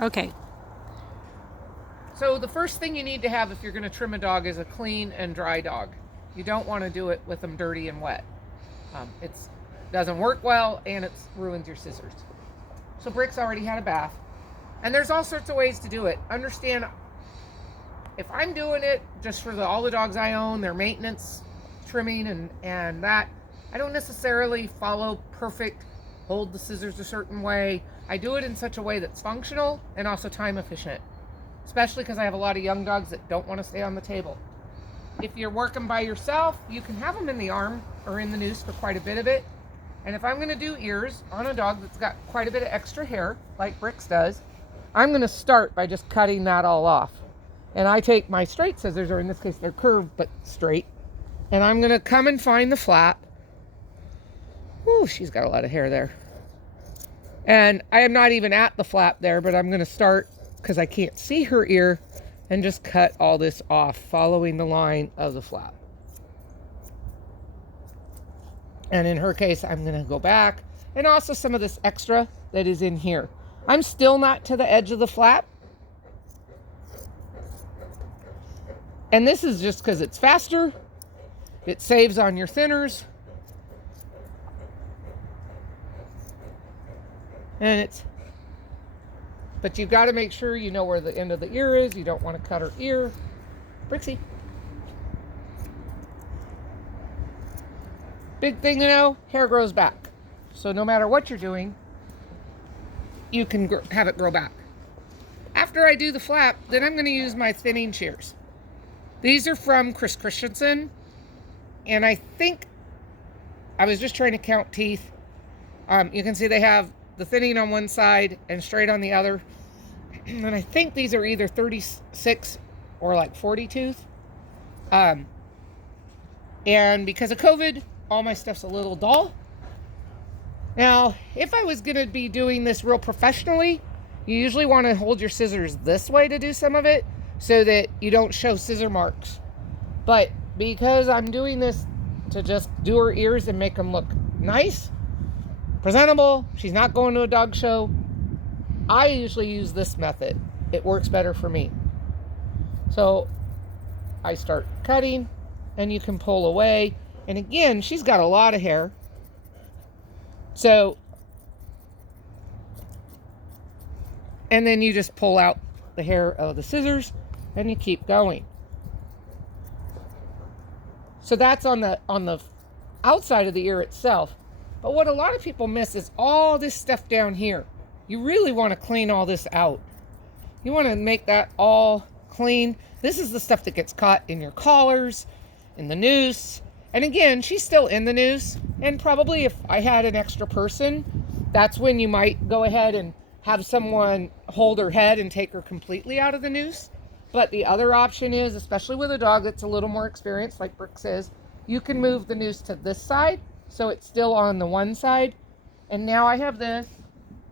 Okay. So the first thing you need to have if you're going to trim a dog is a clean and dry dog. You don't want to do it with them dirty and wet. It doesn't work well, and it ruins your scissors. So Brick's already had a bath. And there's all sorts of ways to do it. Understand, if I'm doing it just for all the dogs I own, their maintenance, trimming, and that, I don't necessarily follow perfect, hold the scissors a certain way. I do it in such a way that's functional and also time efficient. Especially because I have a lot of young dogs that don't want to stay on the table. If you're working by yourself, you can have them in the arm or in the noose for quite a bit of it. And if I'm going to do ears on a dog that's got quite a bit of extra hair, like Bricks does, I'm going to start by just cutting that all off. And I take my straight scissors, or in this case they're curved but straight, and I'm going to come and find the flap. Ooh, she's got a lot of hair there. And I am not even at the flap there, but I'm going to start, because I can't see her ear, and just cut all this off following the line of the flap. And in her case, I'm going to go back, and also some of this extra that is in here. I'm still not to the edge of the flap. And this is just because it's faster. It saves on your thinners. But you've got to make sure you know where the end of the ear is. You don't want to cut her ear. Brixie. Big thing to know, hair grows back. So no matter what you're doing, you can have it grow back. After I do the flap, then I'm going to use my thinning shears. These are from Chris Christensen. And I think, I was just trying to count teeth. You can see they have the thinning on one side and straight on the other. And I think these are either 36 or like 40 tooth. And because of COVID, all my stuff's a little dull. Now, if I was going to be doing this real professionally, you usually want to hold your scissors this way to do some of it so that you don't show scissor marks. But because I'm doing this to just do her ears and make them look nice, presentable, she's not going to a dog show, I usually use this method. It works better for me. So I start cutting, and you can pull away. And again, she's got a lot of hair. So, and then you just pull out the hair of the scissors and you keep going. So that's on the outside of the ear itself. But what a lot of people miss is all this stuff down here. You really want to clean all this out. You want to make that all clean. This is the stuff that gets caught in your collars, in the noose. And again, she's still in the noose. And probably if I had an extra person, that's when you might go ahead and have someone hold her head and take her completely out of the noose. But the other option is, especially with a dog that's a little more experienced, like Brooke says, you can move the noose to this side, so it's still on the one side. And now I have this,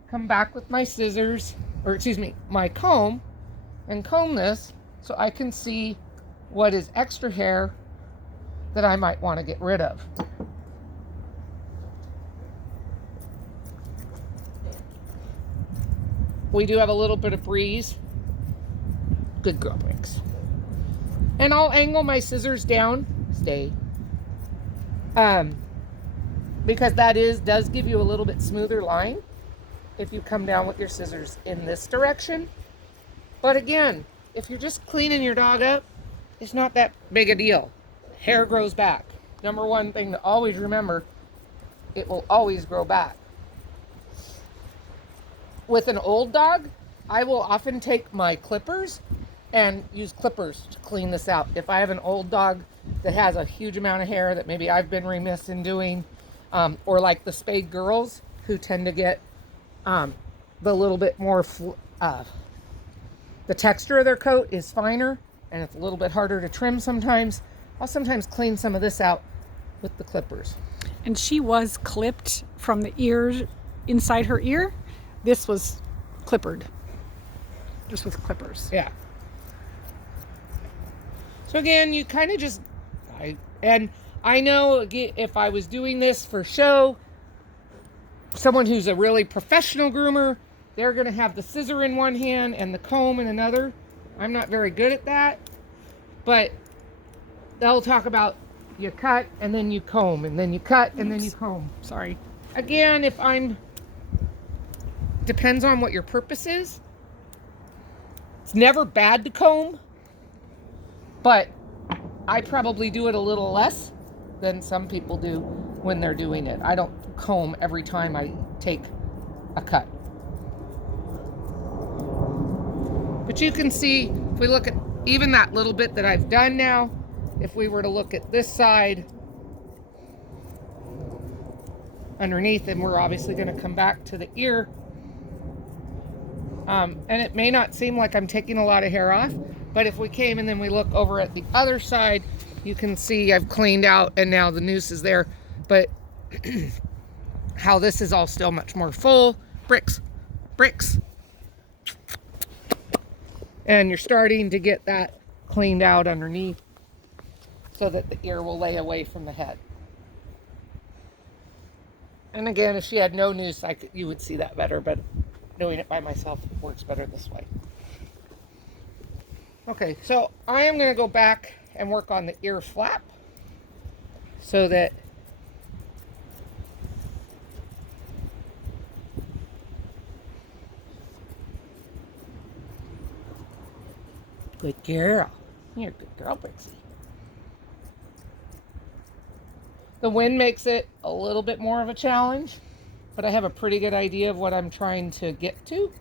come back with my scissors, or excuse me, my comb, and comb this so I can see what is extra hair that I might want to get rid of. We do have a little bit of breeze. Good girl, Bricks. And I'll angle my scissors down. Stay. Because that does give you a little bit smoother line if you come down with your scissors in this direction. But again, if you're just cleaning your dog up, it's not that big a deal. Hair grows back. Number one thing to always remember, it will always grow back. With an old dog, I will often take my clippers and use clippers to clean this out. If I have an old dog that has a huge amount of hair that maybe I've been remiss in doing, or like the spayed girls who tend to get the little bit more, the texture of their coat is finer and it's a little bit harder to trim sometimes. I'll sometimes clean some of this out with the clippers. And she was clipped from the ear, inside her ear. This was clippered, just with clippers. Yeah. So again, you kind of just, I know if I was doing this for show, someone who's a really professional groomer, they're going to have the scissor in one hand and the comb in another. I'm not very good at that, but they'll talk about you cut and then you comb and then you cut and then you comb. Sorry. Again, depends on what your purpose is. It's never bad to comb, but I probably do it a little less than some people do when they're doing it. I don't comb every time I take a cut. But you can see, if we look at even that little bit that I've done now, if we were to look at this side underneath, and we're obviously going to come back to the ear. And it may not seem like I'm taking a lot of hair off, but if we came and then we look over at the other side, you can see I've cleaned out and now the noose is there. But how this is all still much more full. Bricks. And you're starting to get that cleaned out underneath so that the ear will lay away from the head. And again, if she had no noose, you would see that better, but doing it by myself works better this way. Okay, so I am going to go back and work on the ear flap so that good girl. You're a good girl, Brixie. The wind makes it a little bit more of a challenge, but I have a pretty good idea of what I'm trying to get to.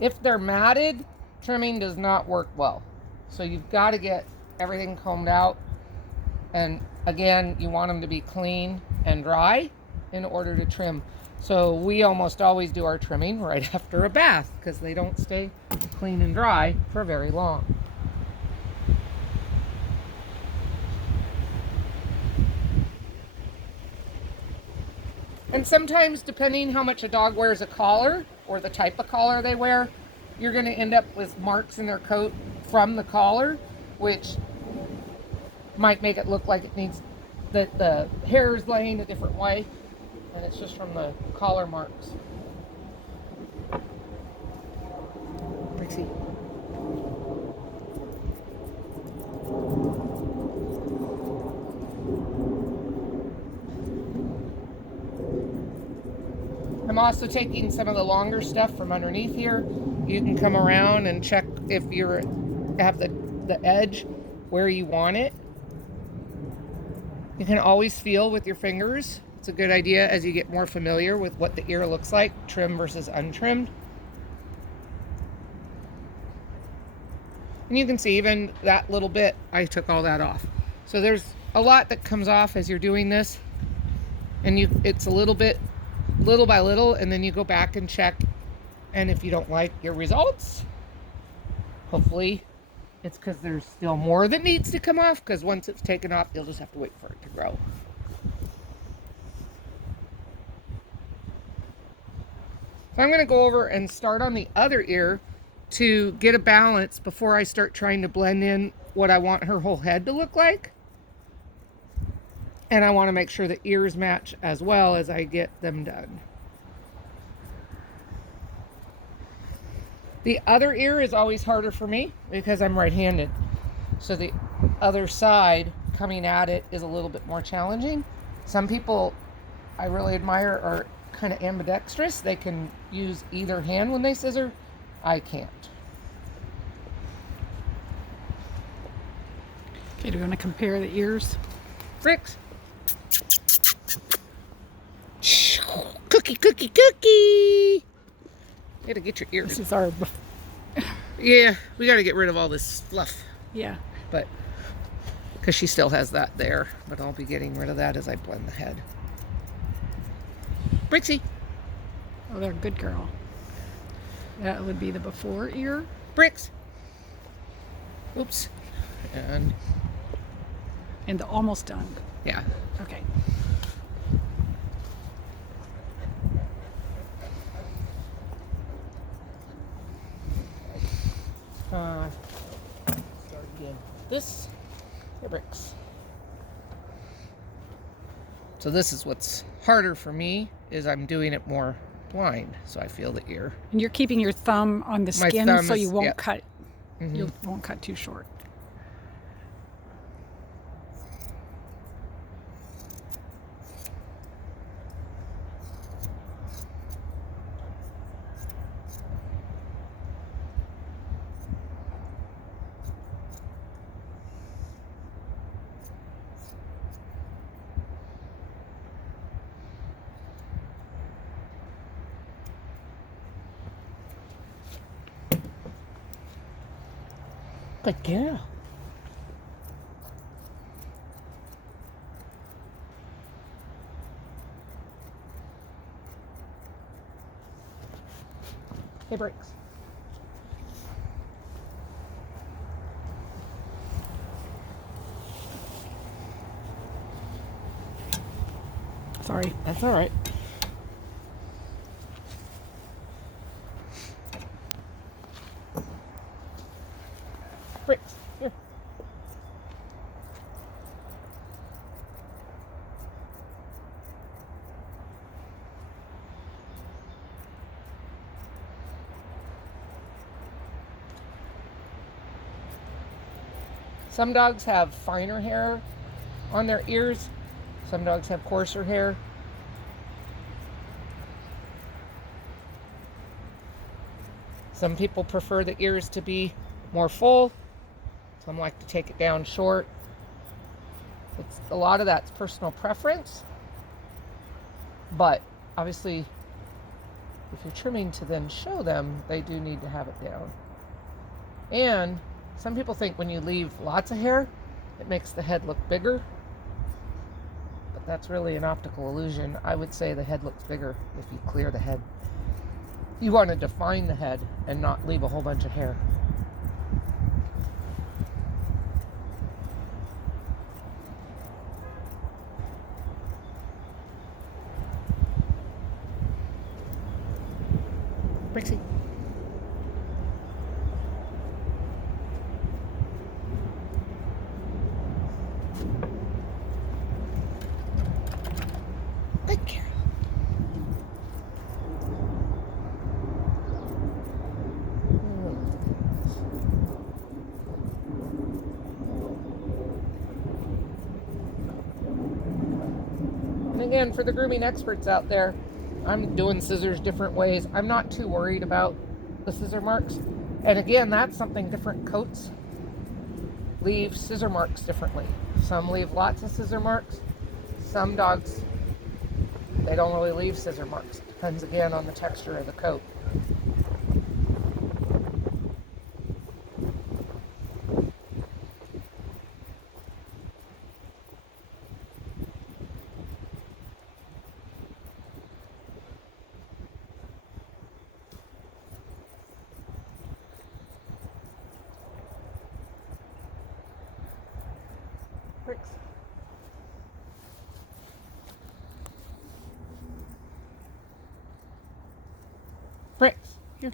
If they're matted, trimming does not work well. So you've got to get everything combed out. And again, you want them to be clean and dry in order to trim. So we almost always do our trimming right after a bath because they don't stay clean and dry for very long. And sometimes, depending how much a dog wears a collar or the type of collar they wear, you're going to end up with marks in their coat from the collar, which might make it look like it needs that the hair is laying a different way, and it's just from the collar marks. Brixie. I'm also taking some of the longer stuff from underneath here. You can come around and check if you have the edge where you want it. You can always feel with your fingers. It's a good idea as you get more familiar with what the ear looks like, trim versus untrimmed. And you can see even that little bit, I took all that off. So there's a lot that comes off as you're doing this. And it's a little bit, little by little, and then you go back and check. And if you don't like your results, hopefully it's because there's still more that needs to come off, because once it's taken off, you'll just have to wait for it to grow. So I'm going to go over and start on the other ear to get a balance before I start trying to blend in what I want her whole head to look like. And I want to make sure the ears match as well as I get them done. The other ear is always harder for me because I'm right-handed. So the other side coming at it is a little bit more challenging. Some people I really admire are kind of ambidextrous. They can use either hand when they scissor. I can't. Okay, do you want to compare the ears? Fricks. Cookie. Cookie, cookie, cookie. You gotta get your ears. This is our. Yeah, we gotta get rid of all this fluff. Yeah. But, because she still has that there. But I'll be getting rid of that as I blend the head. Brixie. Oh, they're a good girl. That would be the before ear. Bricks. Oops. And the almost done. yeah. Okay. Start again. This, the bricks. So this is what's harder for me, is I'm doing it more blind, so I feel the ear. And you're keeping your thumb on the My skin thumb so is- you won't yeah. cut. Mhm. You won't cut too short. Good girl. Hey, Bricks. Sorry. That's all right. Bricks, here. Some dogs have finer hair on their ears. Some dogs have coarser hair. Some people prefer the ears to be more full. Some like to take it down short. A lot of that's personal preference. But obviously, if you're trimming to then show them, they do need to have it down. And some people think when you leave lots of hair, it makes the head look bigger. But that's really an optical illusion. I would say the head looks bigger if you clear the head. You want to define the head and not leave a whole bunch of hair. Brixie. Good girl. And again, for the grooming experts out there, I'm doing scissors different ways. I'm not too worried about the scissor marks. And again, that's something different coats leave scissor marks differently. Some leave lots of scissor marks. Some dogs, they don't really leave scissor marks. Depends again on the texture of the coat. Bricks. Bricks. Here.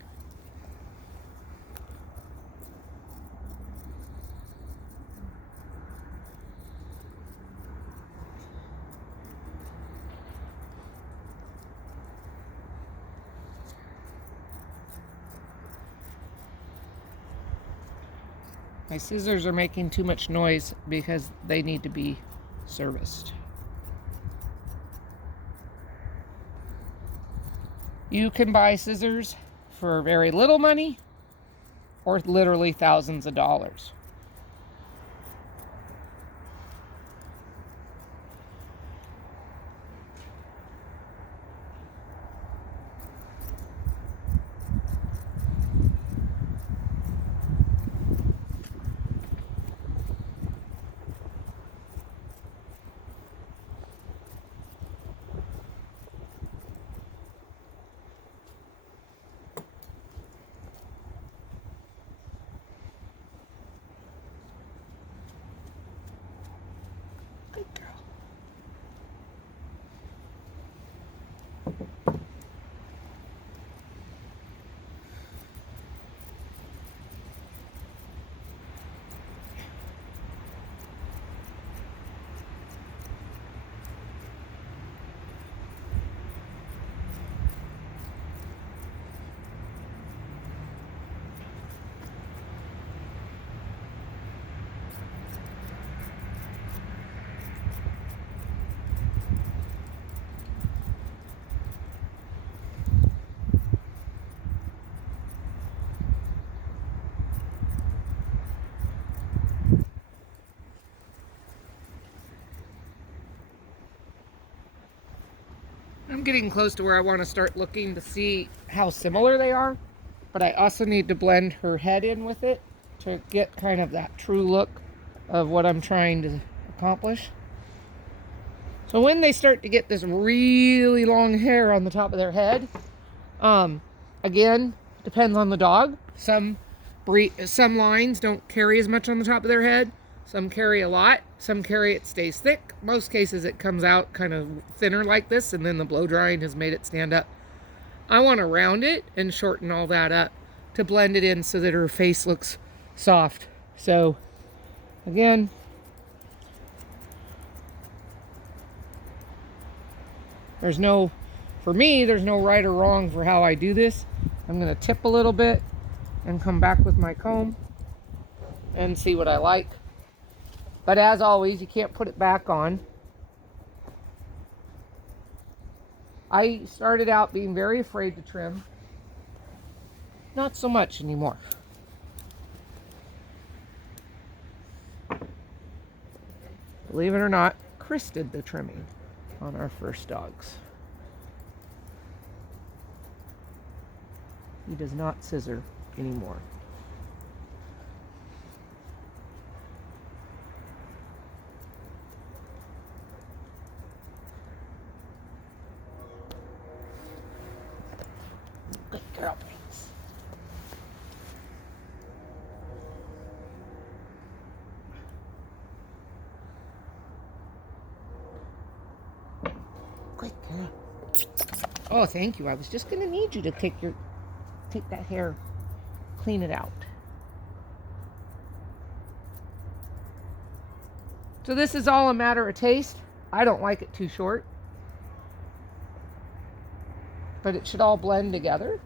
My scissors are making too much noise because they need to be serviced. You can buy scissors for very little money or literally thousands of dollars. getting close to where I want to start looking to see how similar they are, but I also need to blend her head in with it to get kind of that true look of what I'm trying to accomplish. So when they start to get this really long hair on the top of their head, again, depends on the dog. Some lines don't carry as much on the top of their head. Some carry a lot. Some carry it stays thick. Most cases it comes out kind of thinner like this, and then the blow drying has made it stand up. I want to round it and shorten all that up to blend it in so that her face looks soft. So again, for me, there's no right or wrong for how I do this. I'm going to tip a little bit and come back with my comb and see what I like. But as always, you can't put it back on. I started out being very afraid to trim. Not so much anymore. Believe it or not, Chris did the trimming on our first dogs. He does not scissor anymore. Good girl, Prince. Good girl. Oh, thank you. I was just going to need you to take that hair, clean it out. So this is all a matter of taste. I don't like it too short, but it should all blend together.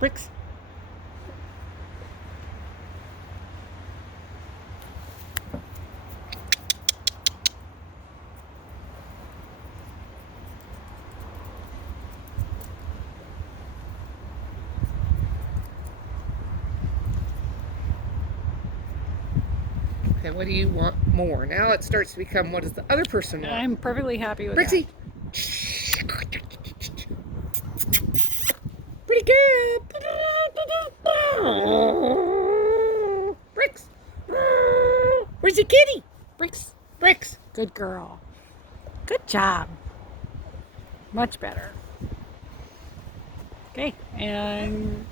Bricks. Okay, what do you want more? Now it starts to become, what does the other person want? I'm perfectly happy with Brixie. that. Pretty girl. Bricks. Where's the kitty? Bricks. Bricks. Good girl. Good job. Much better. Okay, and